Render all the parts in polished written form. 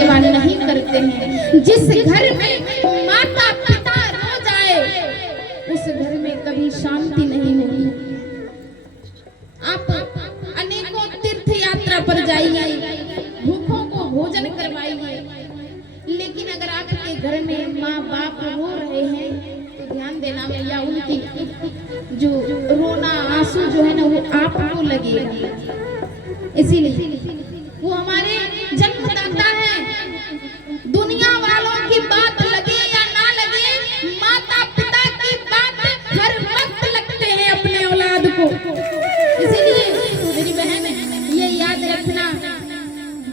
सेवा नहीं करते हैं। जिस घर में माता पिता रो जाए उस घर में कभी शांति नहीं होगी। आप अनेकों तीर्थ यात्रा पर जाइए, भूखों को भोजन करवाइए, लेकिन अगर आपके घर में माँ बाप रो रहे हैं तो ध्यान देना भैया, उनकी जो रोना आंसू जो है ना वो आपको लगेगा। इसीलिए वो हमारे जन्मदाता है। दुनिया वालों की बात लगे या ना लगे, माता पिता की बात हर वक्त लगते हैं अपने औलाद को। इसीलिए मेरी बहन ये याद रखना,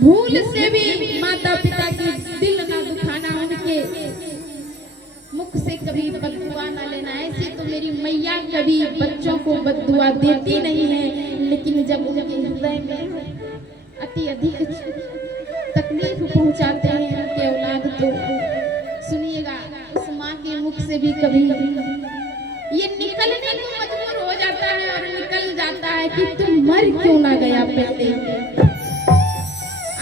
भूल से भी माता पिता की दिल ना दुखाना, उनके मुख से कभी बददुआ ना लेना। ऐसे तो मेरी मैया कभी बच्चों को बददुआ देती नहीं है, लेकिन जब उनके हृदय में अति अधिक तकलीफ पहुंचाते हैं उनके औलाद, तो सुनिएगा उस माँ के मुख से भी कभी ये निकलने को मजबूर हो जाता है और निकल जाता है कि तुम मर क्यों ना गया पहले,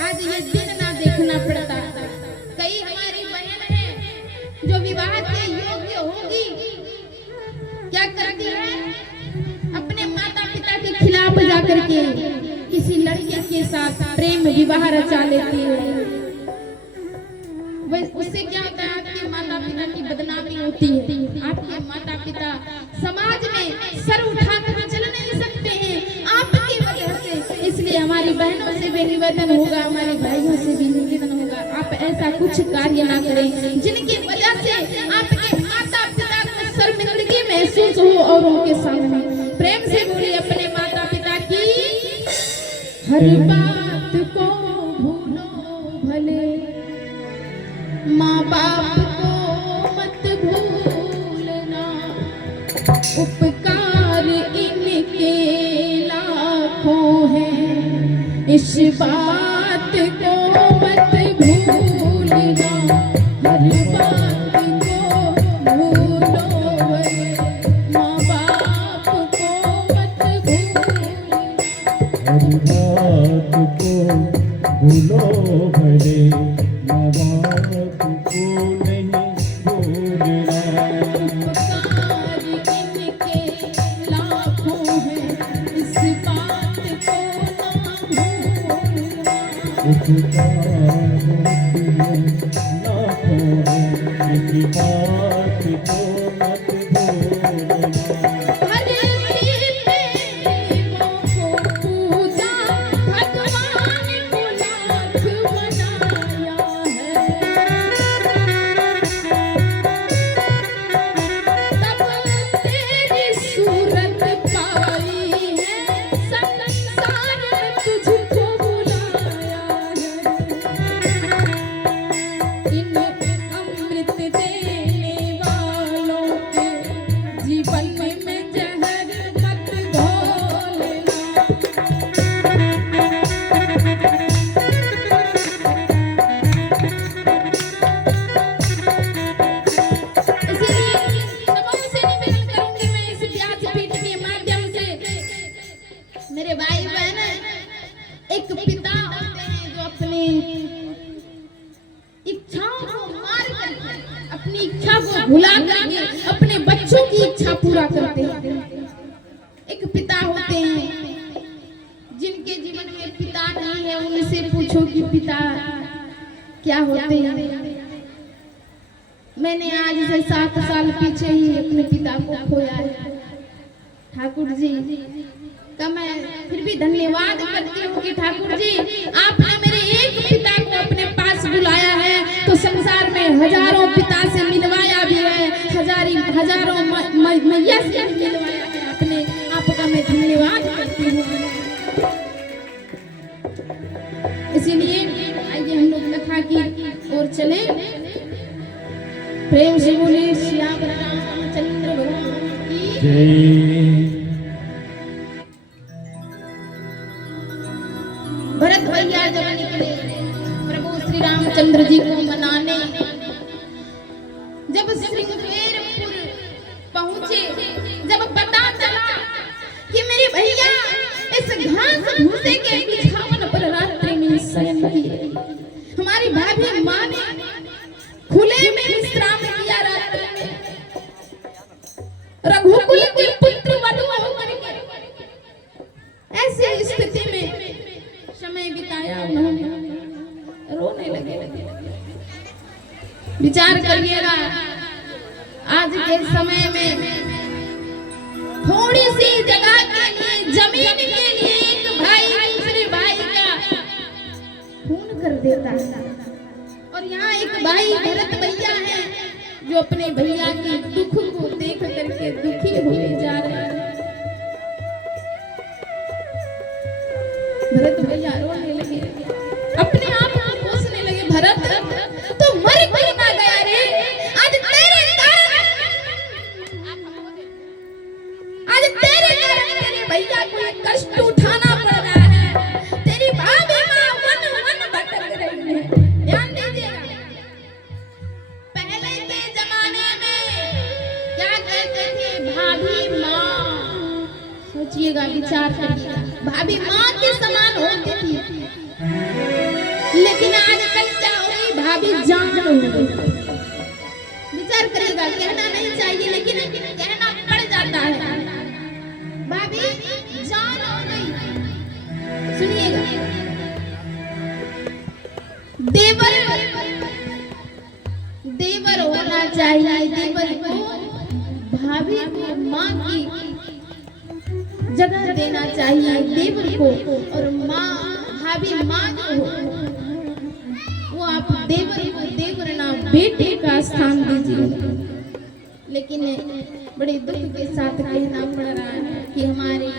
आज ये दिन ना देखना पड़ता। कई हमारी बहन है जो विवाह के योग्य होगी, क्या करती है, अपने माता पिता के खिलाफ जाकर के किसी लड़के के साथ प्रेम विवाह रचा लेती है। उससे क्या होता है, आपके माता पिता की बदनामी होती है, आपके माता पिता समाज में सर उठाकर चल नहीं सकते हैं आपकी वजह से। इसलिए हमारी बहनों से भी निवेदन होगा, हमारे भाइयों से भी निवेदन होगा, आप ऐसा कुछ कार्य ना करें जिनकी वजह से आपके माता पिता को शर्मिंदगी महसूस हो औरों के सामने। प्रेम से बोलिए अपने माता पिता की हर बात को भूलो भले, माँ बाप को मत भूलना, उपकार इनके लाखों हैं, इस बात को मत भूलना, हर बात को भूलो भले, माँ बाप को मत भूलना, हर बात को भूलो भले, माँ बाप को नहीं भूलना, उपकार इनके लाखों हैं, इस बात को ना भूलना, उपकार लाखों हैं, इस बात को मत भूलना। हर प्रेमों को पूजा भगवान को लाख बनाया है, तब तेरी सूरत पाई है, संसार में तुझको बुलाया है। इन अमृत देने वालों के जीवन में जहर मत घोलना। इसीलिए सबों से निवेदन करूंगी मैं इस व्यासपीठ के माध्यम से, मेरे भाई बहन, एक पिता होते हैं जो अपनी इच्छाओं को मार करके, अपनी इच्छा को भुला करके अपने बच्चों की इच्छा पूरा करते हैं। एक पिता होते हैं जिनके जीवन में पिता नहीं है, उनसे पूछो कि पिता क्या होते हैं। मैंने आज से 7 साल पीछे ही अपने पिता को खोया है ठाकुर जी का मैं फिर भी धन्यवाद करती हूँ कि ठाकुर जी आपने मेरे एक पिता को अपने पास बुलाया है, तो संसार में हजारों पिता से मिलवाया भी है, हजारों मैया से मिलवाया है। अपने आपका मैं धन्यवाद करती हूँ। इसीलिए आइए हम लोग कथा की ओर चले। प्रेम से बोले श्याम रामचंद्र भगवान की जय। भरत भैया जब निकले प्रभु श्री रामचंद्र जी को मनाने, जब श्रृंगेरपुर पहुंचे, जब पता चला कि मेरे भैया इस घास भूसे के बिछावन पर रात्रि में शयन किए, हमारे हमारी भाभी माँ ने खुले में विश्राम किया रात्रि में। रघुकुल के पुत्र वधू होकर के ऐसी स्थिति में समय बिताया उन्होंने। रोने लगे। विचार करिएगा, आज के समय में थोड़ी सी जगह के लिए, जमीन के लिए एक भाई दूसरे भाई का खून कर देता है। और यहाँ एक भाई भरत भैया है जो अपने भैया के दुख को देख करके दुखी होते जा रहे हैं। भरत भैया रोने लगे, अपने आप को कोसने लगे। भरत तो मर क्यों ना गया रे? आज तेरे कारण तेरे भैया को कष्ट उठाना पड़ रहा है। तेरी भाभी माँ वन भटक रही है। ध्यान दीजिएगा, पहले के जमाने में क्या कहते थे? भाभी माँ। सोचिएगा, विचार करिएगा, भाभी माँ के समान होती थी। लेकिन आजकल क्या हो गई? भाभी जान हो गई। विचार करिएगा, कहना नहीं चाहिए लेकिन कहना पड़ जाता है। भाभी जान हो गई। सुनिएगा, देवर होना चाहिए। देवर को, भाभी को माँ की जगह देना चाहिए देवर को। और माँ, भाभी माँ जो हो वो आप देवर को देवर ना बेटे का स्थान दीजिए। लेकिन बड़े दुख के साथ कहना पड़ रहा है कि हमारी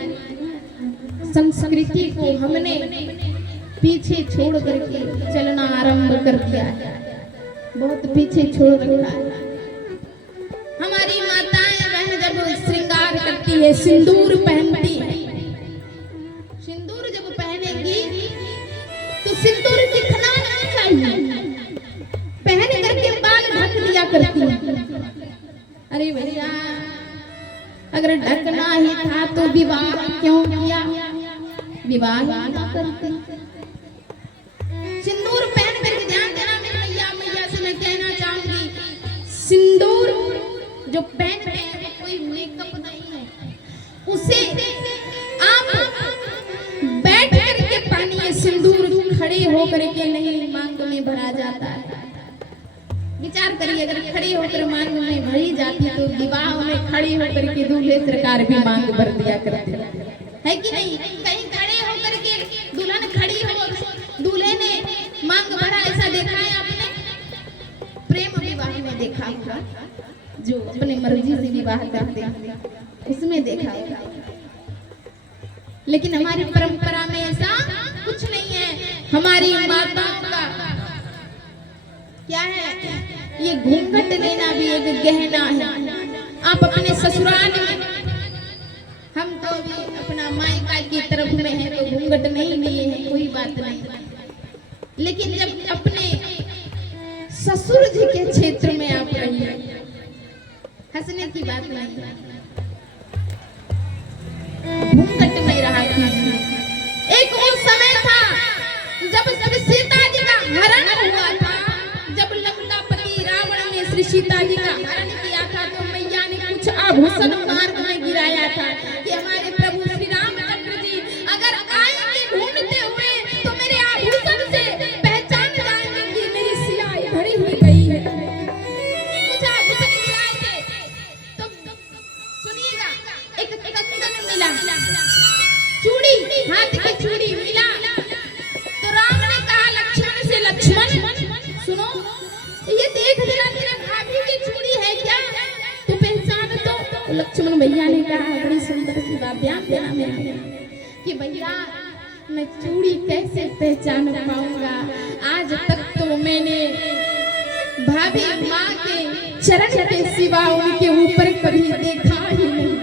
संस्कृति को हमने पीछे छोड़ करके चलना आरंभ कर दिया है। बहुत पीछे छोड़ रखा है। हमारी माताएं बहन जब श्रृंगार करती है, सिंदूर पहनती है, सिंदूर जब पहनेगी तो सिंदूर दिखना नहीं चाहिए, पहन करके बाल ढक दिया करती है। अरे भैया, अगर ढकना ही था तो विवाह क्यों किया? विवाह ना करते। सिंदूर पहन करके, ध्यान देना मेरे मैया से मैं कहना चाहूंगी, सिंदूर जो पहनते हैं वो कोई मेकअप नहीं है। उसे आप बैठ करके पानी सिंदूर खड़े होकर के नहीं मांग में भरा जाता है। विचार करिए, अगर खड़े होकर मांग में भरी जाती तो विवाह में खड़े होकर के दूल्हे सरकार भी मांग भर दिया करते है कि नहीं? कहीं खड़े होकर के दुल्हन खड़ी हो, दूल्हे ने मांग भरा, ऐसा देखा है आपने? प्रेम विवाह में देखा होगा, जो अपने मर्जी से विवाह करते हैं, उसमें देखा होगा। लेकिन हमारी परंपरा में ऐसा कुछ नहीं है। हमारी माताओं का क्या है? ये घूंघट लेना भी एक गहना है। आप अपने ससुराल में, हम तो भी अपना मायका की तरफ में है तो घूंघट नहीं लिए हैं, कोई बात नहीं। लेकिन जब अपने ससुर जी के क्षेत्र में आप रहिए, हंसने की बात नहीं, घूंघट नहीं रहा कीजिए। एक वो समय था जब सीता जी का हरण हुआ था, जब लंकापति रावण ने श्री सीता जी का हरण किया था तो मैया ने कुछ आभूषण मार्ग में गिराया था कि हमारे प्रभु श्री रामचंद्र जी अगर आएंगे ढूंढते हुए तो मेरे आभूषण से पहचान जाएंगे कि मेरी सिया इधर ही गई है। कुछ आभूषण गिराए थे तो सुनिएगा, एक कंगन मिला, चूड़ी, हाथ की चूड़ी मिला तो राम ने कहा लक्ष्मण से, लक्ष्मण सुनो, ये देख जरा तेरा भाभी की चूड़ी है क्या, तू पहचान तो? लक्ष्मण भैया ने कहा, बड़ी सुंदर सी बात, ध्यान देना मेरा कि भैया मैं चूड़ी कैसे पहचान पाऊंगा? आज तक तो मैंने भाभी माँ के चरण के सिवा उनके ऊपर कभी देखा ही नहीं।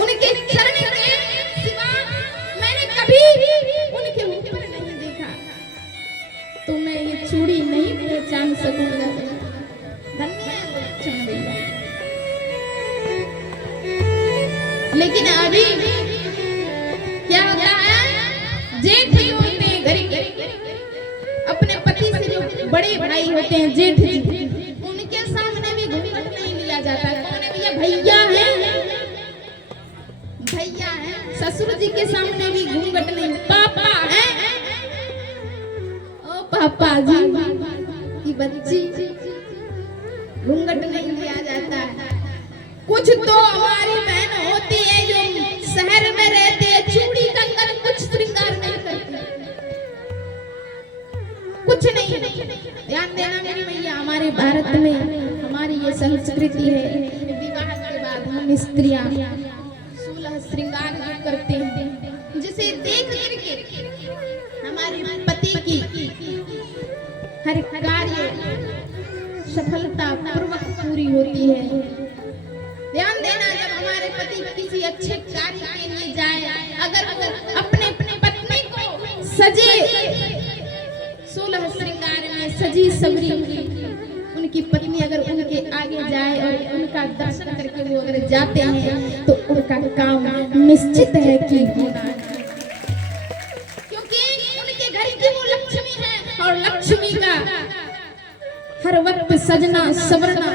उनके चरण के सिवा मैंने कभी उनके ऊपर नहीं देखा, तो मैं ये चूड़ी नहीं पहचान सकूंगा। धन्यवाद भैया। लेकिन अभी क्या होता है, जेठ होते हैं जेठ जी, उनके सामने भी घूंघट नहीं लिया जाता। कौन है भैया? भैया है, भैया है। ससुर जी के सामने भी घूंघट नहीं। पापा है, ओ पापा जी की बच्ची, घूंघट नहीं लिया जाता है। कुछ तो हमारी बहन होती है जो शहर में रहती है, चूड़ी कंगन कुछ श्रृंगार नहीं करती, कुछ नहीं। ध्यान देना मेरी भैया, हमारे भारत में हमारी ये संस्कृति है, विवाह के बाद हम स्त्रियां सोलह श्रृंगार जो करते हैं, जिसे देख करके हमारे पति की हर कार्य सफलता पूर्वक पूरी होती है। ध्यान देना, जब हमारे पति किसी अच्छे कार्य के लिए जाए, अगर वो अपने पत्नी को सजे 16 श्रृंगार में सजी सवरी उनकी पत्नी अगर उनके आगे जाए और उनका दर्शन करके वो अगर जाते हैं तो उनका काम निश्चित है कि होना है, क्योंकि उनके घर की वो लक्ष्मी है। और लक्ष्मी का हर वक्त सजना सवरना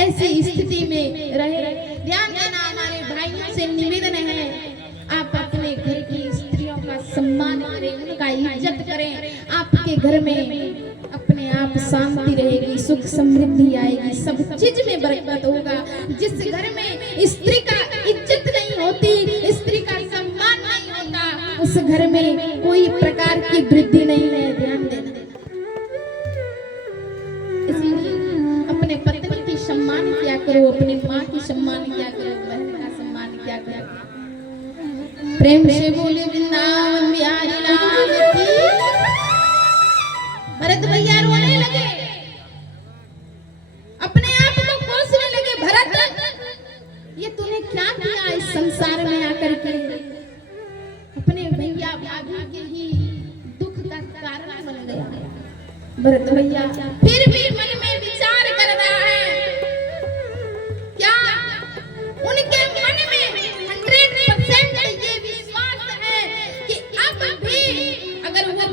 ऐसी स्थिति में रहे। ध्यान देना, हमारे भाइयों से निवेदन है, आप अपने घर की स्त्रियों का सम्मान करें, उनका इज्जत करें। आपके घर में अपने आप शांति रहेगी, सुख समृद्धि आएगी, सब चीज में बरकत होगा। जिस घर में स्त्री का इज्जत नहीं होती, स्त्री का सम्मान नहीं होता, उस घर में कोई प्रकार की वृद्धि नहीं है। ध्यान देना, इसलिए अपने पति की सम्मान किया करो, अपनी माँ की सम्मान किया करो, बहन का सम्मान किया करो। प्रेम से बोले वृंदावन बिहारी लाल की। भरत भैया रोने लगे, अपने आप को कोसने लगे, भरत ये तूने क्या किया इस संसार में आकर के? अपने भैया भाभी के ही दुख का कारण बन गया भरत भैया। फिर भी मन में विचार कर रहा है, क्या उनके मन में 100% ये विश्वास है कि अब भी अगर वो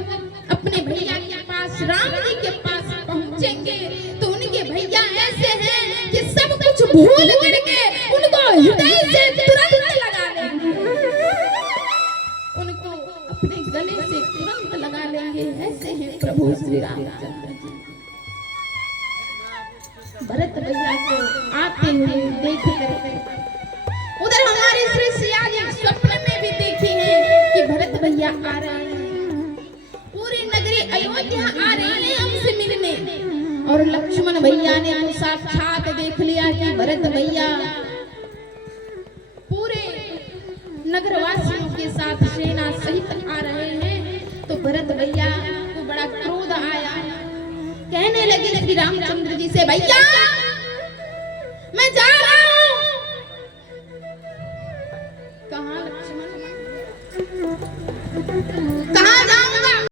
अपने भैया के पास, राम जी के पास पहुंचेंगे तो उनके भैया ऐसे हैं कि सब कुछ भूल करके उनको हृदय से तुरंत लगा लेंगे, उनको अपने गले से तुरंत लगा लेंगे। ऐसे हैं प्रभु श्री रामचंद्र जी। भरत भैया को आते हुए देख कर उधर हमारे श्री सिया जी स्वप्न में भी देखे हैं कि भरत भैया आ रहे हैं, पूरी नगरी अयोध्या आ रही है हमसे मिलने। और लक्ष्मण भैया ने तो साक्षात देख लिया कि भरत भैया पूरे नगरवासियों के साथ सेना सहित आ रहे हैं। तो भरत भैया को बड़ा क्रोध आया, कहने लगे श्री रामचंद्र जी से, भैया